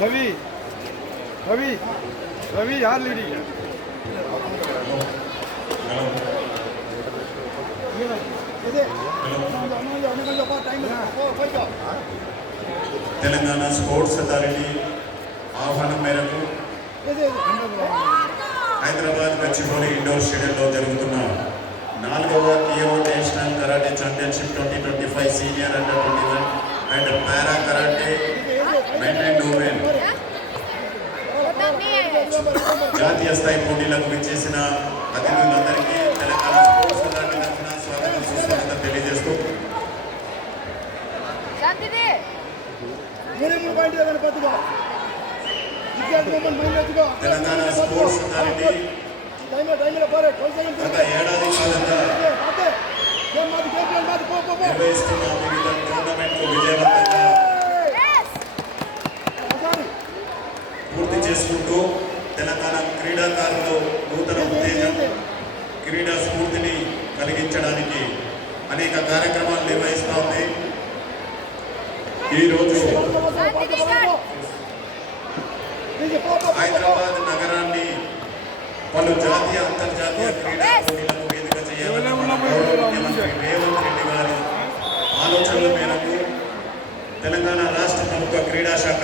रवि रवि रवि यार लीडी Telangana sports authority ఆహ్వానం మేరకు హైదరాబాద్ గచ్చిబౌలి ఇండోర్ స్టేడియంలో జరుగుతున్న 4వ కియో national karate championship 2025 senior under 21 and para karate men and women జాతీయ స్థాయి పోటీలకు విచ్చేసిన అతిథులందరికీ తెలంగాణ స్పోర్ట్స్ అథారిటీ తరఫున స్వాగతం సుస్వాగతం తెలియజేస్తూ తెలంగాణ స్పోర్ట్స్ అథారిటీ గత ఏడాది కాలంగా నిర్వహిస్తున్న వివిధ టోర్నమెంట్లు విజయవంతంగా పూర్తి చేసుకుంటూ తెలంగాణ క్రీడాకారులు నూతన ఉత్తేజం క్రీడా స్ఫూర్తిని కలిగించడానికి అనేక కార్యక్రమాలు నిర్వహిస్తూ ఉంది. ఈరోజు హైదరాబాద్ నగరాన్ని పలు జాతీయ అంతర్జాతీయ క్రీడా పోటీలకు వేదిక చేయాలని ముఖ్యమంత్రి రేవంత్ రెడ్డి గారి ఆలోచనల మేరకు తెలంగాణ రాష్ట్ర ప్రభుత్వ క్రీడా శాఖ